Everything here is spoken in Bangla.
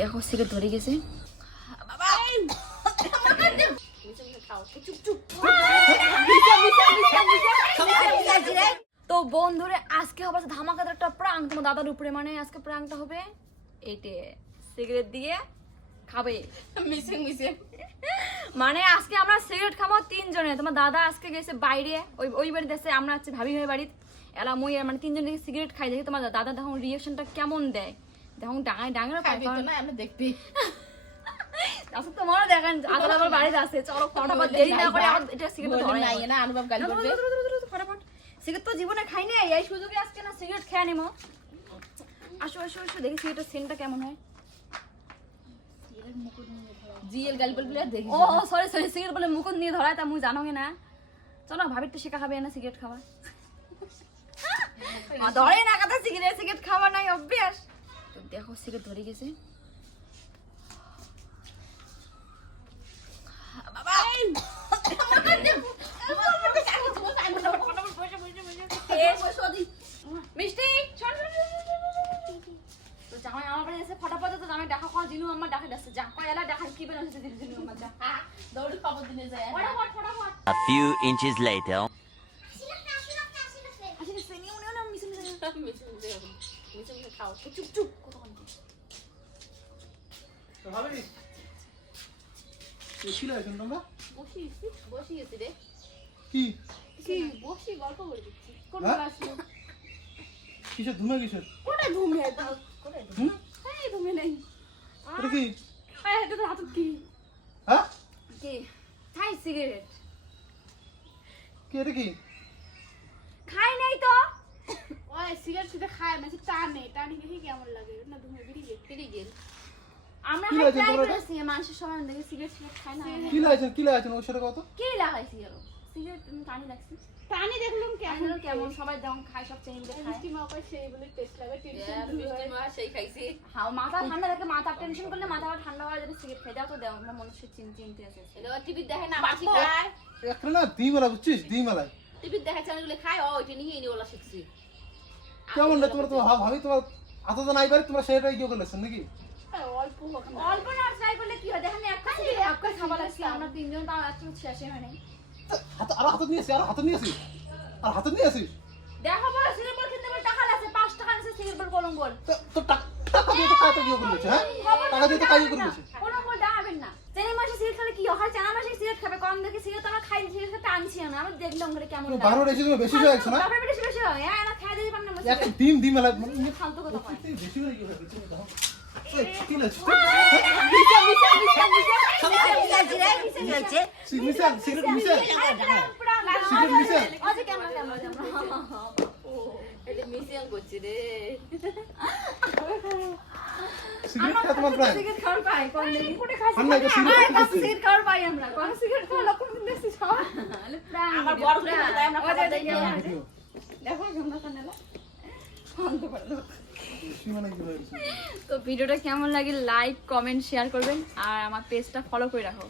দেখো সিগারেট ধরে গেছে। তো বন্ধুরে আজকে হবে ধামাকাদার একটা প্রাঙ্ক তোমার দাদার উপরে। মানে আজকে প্রাঙ্কটা হবে এইটে সিগারেট দিয়ে খাবে মানে আজকে আমরা সিগারেট খাবো তিনজনে। তোমার দাদা আজকে গেছে বাইরে, ওই বাড়িতে আছে, আমরা আছি ভাবি ভাই বাড়িতে। এলা মই মানে তিনজন সিগারেট খাই, দেখি তোমার দাদা তখন রিয়াকশনটা কেমন দেয়। দেখুন ডাঙায় ডাঙায় আমরা দেখবি আসলে তোমারও দেখেন আদার আমার বাড়িতে আছে। চলো ফটাফট দেরি না করে এটা সিগারেট ধরে নাই না অনুভব গালি করবে ফটাফট। সিগারেট তো জীবনে খাই নাই, এই সুযোগে আজকে না সিগারেট খেয়ে নিমো। আসো আসো আসো দেখি সিগারেটের সেন্টটা কেমন হয়। জিএল গালি বলবি দেখি ও সরি সরি, সিগারেট বলে মুকুট নিয়ে ধরায় তা মুই জানো না। চলো ভাবির তো শেখা খাবে না সিগারেট খাওয়া। ধরে না কথা সিগারেট সিগারেট খাওয়া নাই অভ্যাস। তো দেখো সিগারেট ধরে গেছে। মিষ্টি তো জামাই আমার বাড়ি এসে ফটাফট তো জামাই দেখা খাওয়া জিনু আমার ডাকে যাচ্ছে। যা কয় এলা দেখা কি বের হচ্ছে জিনু আমার যা দৌড়ি খবর দিলে যায় ফটাফট ফটাফট। A few inches later. আসলে সেনি উনি না মিশন মিশন খাও চুপ চুপ কতক্ষণ তো ভাবি কি ছিল এখন তোমরা বসিয়েছি রে কি কি বসি গল্প করে দিচ্ছি কোন হ্যাঁ? ক্লাস কিসের ধুমে কিসের কোনে ঘুমে দাও কোনে হুম এই ঘুমে নেই এটা কি আয় এটা তো হাত কি হ্যাঁ কি খাই সিগারেট কি এটা কি খাই নাই তো। ওই সিগারেট শুধু খায় না টানে টানি দেখি কেমন লাগে না ঘুমে বিড়ি গেল আমরা কি হাই লাগছে ট্রাই তোমার করেছি মানুষের সবাই দেখে সিগারেট সিগারেট খায় না। কি লাগাইছেন ওর সাথে কত কি লাগাইছি আর সিগারেট তুমি টানি লাগছি টানি দেখলাম কেমন কেমন কেমন সবাই যখন খায় সব চেঞ্জ খায়। মিষ্টি মাও সেই বলে টেস্ট লাগে মিষ্টি মা সেই খাইছি হ্যাঁ মাথা ঠান্ডা থাকে, মাথা টেনশন করলে মাথা ঠান্ডা হওয়ার জন্য সিগারেট খাই। দাও তো দাও, আমার মনে হচ্ছে চিনতে আছে। এটা টিভি দেখে না মাছি খায় একটা না দিমেলা বুঝছিস দিমেলা টিভি দেখে চ্যানেলগুলো খায় ও ওইটা নিয়ে এনে ওলা শিখছি কেমন না তোমার তো ভাবি তোমার এত তো নাই পারে তোমরা সেটাই কি করলেছেন নাকি অল্প হোক না অল্প না ট্রাই করলে কি হয় দেখেন একটা সিগারেট একটা খাবার লাগছে আমরা তিনজন তাও এত শেষে হয় নাই। আর হাতে নিয়েছি আর হাতে নিয়েছি আর হাতে নিয়েছিস দেখো বড় সিগারেট বল খেতে বল টাকা লাগছে 5 টাকা নিছে সিগারেট বল কলম বল। তো টাকা দিয়ে তো কাজ কি করলেছে হ্যাঁ টাকা দিয়ে তো কাজ করলেছে কলম বল দাঁড়াবেন না। চেনি মাসে সিগারেট খেলে কি হয়? চেনা মাসে সিগারেট খাবে কম দেখে সিগারেট আমরা খাই সিগারেট খেতে আনছি না। আমি দেখলাম করে কেমন লাগে। বারো এসে তুমি বেশি হয়ে গেছো না তারপরে বেশি বেশি হয় হ্যাঁ না খাই দিই পারনা একটা দিমেলা ফালতু কথা কয়। বেশি করে কি হবে কি লাগছে সিগনেচার সিগারেট মিশাল সিগারেট মিশাল আজকে কেমন কেমন এটা মিশিং করছি রে সিগারেট খা তোমার প্রায় সিগারেট খাওয়ার পাই কোন দেখি কোটে খাই আমরা এটা সিগারেট খাচ্ছি সিগারেট খাওয়ার পাই আমরা কোন সিগারেট খাওয়া লক্ষণ দেখছি সব আমার বড় করে তাই আমরা খাবার দেই না দেখো কেমন কানেলা ফালতু পারলো। সীমানা কি হয়েছে তো ভিডিওটা কেমন লাগে লাইক কমেন্ট শেয়ার করবেন আর আমার পেজটা ফলো করে রাখো।